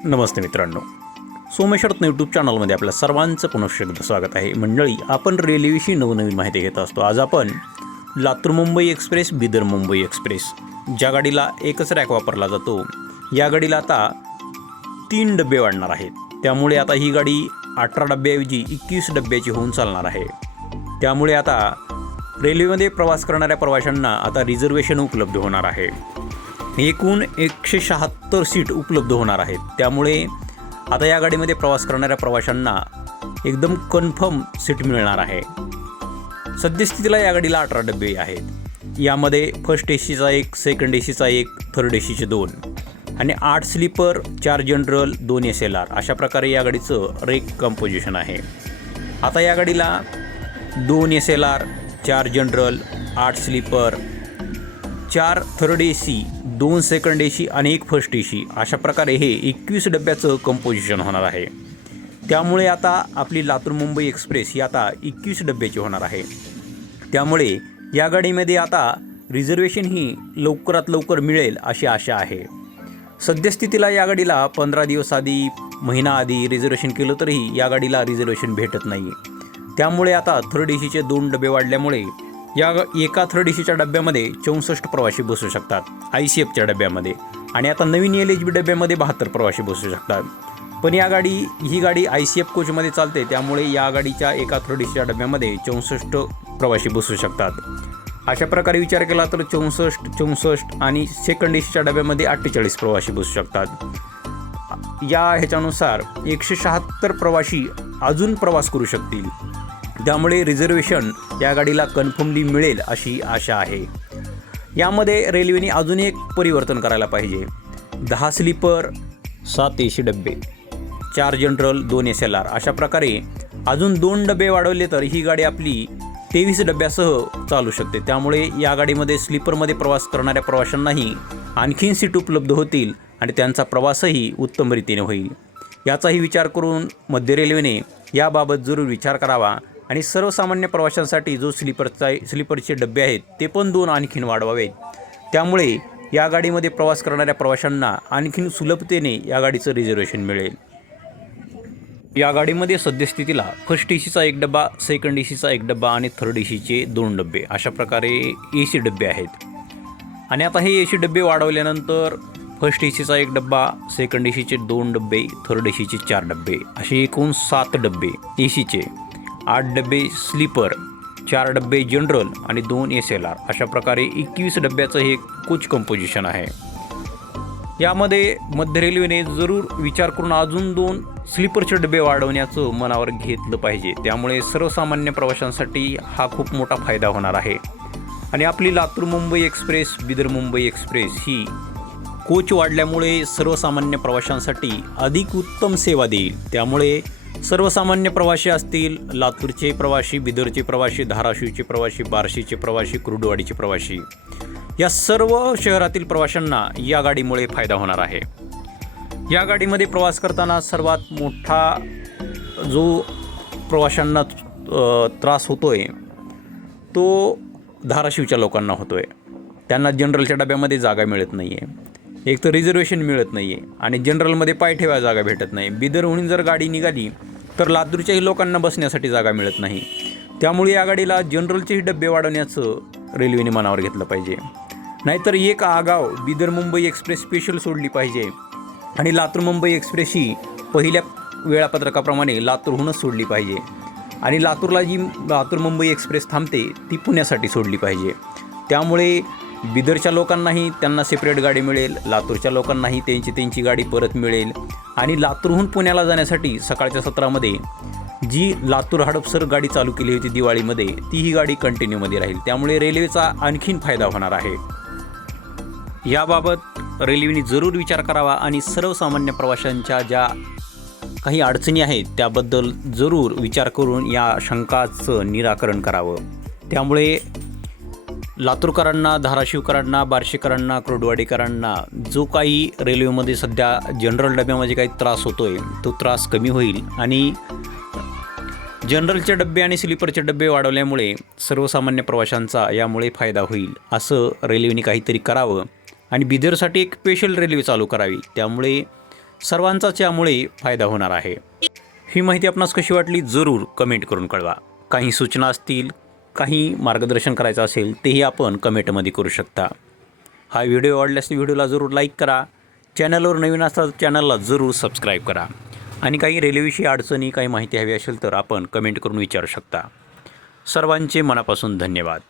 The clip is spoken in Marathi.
नमस्ते मित्रांनो. सोमेश्वरत्न यूट्यूब चॅनलमध्ये आपल्या सर्वांचं पुनश्च एकदा स्वागत आहे. मंडळी आपण रेल्वेविषयी नवनवीन माहिती घेत असतो. आज आपण लातूर मुंबई एक्सप्रेस बिदर मुंबई एक्सप्रेस ज्या गाडीला एकच रॅक वापरला जातो या गाडीला आता तीन डबे वाढणार आहेत. त्यामुळे आता ही गाडी अठरा डब्याऐवजी एकवीस डब्याची होऊन चालणार आहे. त्यामुळे आता रेल्वेमध्ये प्रवास करणाऱ्या प्रवाशांना आता रिझर्वेशन उपलब्ध होणार आहे. एकूण एकशे शहात्तर सीट उपलब्ध होणार आहेत. त्यामुळे आता या गाडीमध्ये प्रवास करणाऱ्या प्रवाशांना एकदम कन्फर्म सीट मिळणार आहे. सद्यस्थितीला या गाडीला अठरा डबे आहेत. यामध्ये फर्स्ट ए सीचा एक सेकंड ए सीचा एक थर्ड ए सीचे दोन आणि आठ स्लीपर चार जनरल दोन एस एल आर अशा प्रकारे या गाडीचं रेक कंपोजिशन आहे. आता या गाडीला दोन एस एल आर चार जनरल आठ स्लीपर चार थर्ड ए सी दोन सेकंड एशी आणि एक फर्स्ट ए अशा प्रकारे हे एकवीस डब्याचं कंपोजिशन होणार आहे. त्यामुळे आता आपली लातूर मुंबई एक्सप्रेस ही आता एकवीस डब्याची होणार आहे. त्यामुळे या गाडीमध्ये आता रिझर्वेशन ही लवकरात लवकर मिळेल अशी आशा आहे. सद्यस्थितीला या गाडीला पंधरा दिवस आधी महिना आधी रिझर्वेशन केलं तरीही या गाडीला रिझर्वेशन भेटत नाही. त्यामुळे आता थर्ड ए सीचे दोन डबे वाढल्यामुळे या एका थर्ड एसीच्या डब्यामध्ये चौसष्ट प्रवासी बसू शकतात आय सी एफच्या डब्यामध्ये. आणि आता नवीन एल एच बी डब्यामध्ये बहात्तर प्रवासी बसू शकतात. पण या गाडी ही गाडी आय सी एफ कोचमध्ये चालते त्यामुळे या गाडीच्या एका थर्ड एसीच्या डब्यामध्ये चौसष्ट प्रवासी बसू शकतात. अशा प्रकारे विचार केला तर चौसष्ट चौसष्ट आणि सेकंड एसीच्या डब्यामध्ये अठ्ठेचाळीस प्रवासी बसू शकतात. या ह्याच्यानुसार एकशे शहात्तर प्रवासी अजून प्रवास करू शकतील. त्यामुळे रिझर्वेशन या गाडीला कन्फर्मली मिळेल अशी आशा आहे. यामध्ये रेल्वेने अजून एक परिवर्तन करायला पाहिजे. दहा स्लीपर सात ए सी डबे चार जनरल दोन एस एल आर अशा प्रकारे अजून दोन डबे वाढवले तर ही गाडी आपली तेवीस डब्यासह चालू शकते. त्यामुळे या गाडीमध्ये स्लीपरमध्ये प्रवास करणाऱ्या प्रवाशांनाही आणखीन सीट उपलब्ध होतील आणि त्यांचा प्रवासही उत्तम रीतीने होईल. याचाही विचार करून मध्य रेल्वेने याबाबत जरूर विचार करावा. आणि सर्वसामान्य प्रवाशांसाठी जो स्लीपरचा स्लीपरचे डबे आहेत ते पण दोन आणखीन वाढवावेत. त्यामुळे या गाडीमध्ये प्रवास करणाऱ्या प्रवाशांना आणखीन सुलभतेने या गाडीचं रिझर्वेशन मिळेल. या गाडीमध्ये सद्यस्थितीला फर्स्ट ए सीचा एक डबा सेकंड ए सीचा एक डबा आणि थर्ड ए सीचे दोन डबे अशा प्रकारे ए सी डबे आहेत. आणि आता हे ए सी डबे वाढवल्यानंतर फर्स्ट ए सीचा एक डब्बा सेकंड ए सीचे दोन डबे थर्ड ए सीचे चार डबे असे एकूण सात डबे ए सीचे आठ डबे स्लीपर चार डबे जनरल आणि दोन एस एल आर अशा प्रकारे एकवीस डब्याचं हे कोच कंपोजिशन आहे. यामध्ये मध्य रेल्वेने जरूर विचार करून अजून दोन स्लीपरचे डबे वाढवण्याचं मनावर घेतलं पाहिजे. त्यामुळे सर्वसामान्य प्रवाशांसाठी हा खूप मोठा फायदा होणार आहे. आणि आपली लातूर मुंबई एक्सप्रेस बिदर मुंबई एक्सप्रेस ही कोच वाढल्यामुळे सर्वसामान्य प्रवाशांसाठी अधिक उत्तम सेवा देईल. त्यामुळे सर्वसामान्य प्रवासी असतील लातूरचे प्रवासी बिदरचे प्रवासी धाराशिवचे प्रवासी बार्शीचे प्रवासी कुर्डुवाडीचे प्रवासी. या सर्व शहरातील प्रवाशांना या गाडीमुळे फायदा होणार आहे. या गाडीमध्ये प्रवास करताना सर्वात मोठा जो प्रवाशांना त्रास होतो आहे तो धाराशिवच्या लोकांना होतो आहे त्यांना जनरलच्या डब्यामध्ये जागा मिळत नाही आहे एक तर रिझर्वेशन मिळत नाही आहे आणि जनरलमध्ये पाय ठेवायला जागा भेटत नाही. बिदरहून जर गाडी निघाली तर लातूरच्याही लोकांना बसण्यासाठी जागा मिळत नाही. त्यामुळे या गाडीला जनरलचेही डबे वाढवण्याचं रेल्वेने मनावर घेतलं पाहिजे. नाहीतर एक आगाव बिदर मुंबई एक्सप्रेस स्पेशल सोडली पाहिजे. आणि लातूर मुंबई एक्सप्रेस ही पहिल्या वेळापत्रकाप्रमाणे लातूरहूनच सोडली पाहिजे. आणि लातूरला जी लातूर मुंबई एक्सप्रेस थांबते ती पुण्यासाठी सोडली पाहिजे. त्यामुळे बिदरच्या लोकांनाही त्यांना सेपरेट गाडी मिळेल लातूरच्या लोकांनाही त्यांची त्यांची गाडी परत मिळेल. आणि लातूरहून पुण्याला जाण्यासाठी सकाळच्या सत्रामध्ये जी लातूर हडपसर गाडी चालू केली होती दिवाळीमध्ये ती ही गाडी कंटिन्यूमध्ये राहील. त्यामुळे रेल्वेचा आणखीन फायदा होणार आहे. याबाबत रेल्वेने जरूर विचार करावा आणि सर्वसामान्य प्रवाशांच्या ज्या काही अडचणी आहेत त्याबद्दल जरूर विचार करून या शंकाचं निराकरण करावं. त्यामुळे लातूरकरांना धाराशिवकरांना बार्शीकरांना कुर्डवाडीकरांना जो काही रेल्वेमध्ये सध्या जनरल डब्यामध्ये काही त्रास होतो आहे तो त्रास कमी होईल. आणि जनरलचे डबे आणि स्लीपरचे डबे वाढवल्यामुळे सर्वसामान्य प्रवाशांचा यामुळे फायदा होईल असं रेल्वेने काहीतरी करावं. आणि बिदरसाठी एक स्पेशल रेल्वे चालू करावी त्यामुळे सर्वांचाच यामुळे फायदा होणार आहे. ही माहिती आपणास कशी वाटली जरूर कमेंट करून कळवा. काही सूचना असतील काही मार्गदर्शन करायचं असेल तेही आपण कमेंटमध्ये करू शकता. हा व्हिडिओ आवडल्यास व्हिडिओला जरूर लाईक करा. चॅनलवर नवीन असता चॅनलला जरूर सबस्क्राईब करा. आणि काही रेल्वेविषयी अडचणी काही माहिती हवी असेल तर आपण कमेंट करून विचारू शकता. सर्वांचे मनापासून धन्यवाद.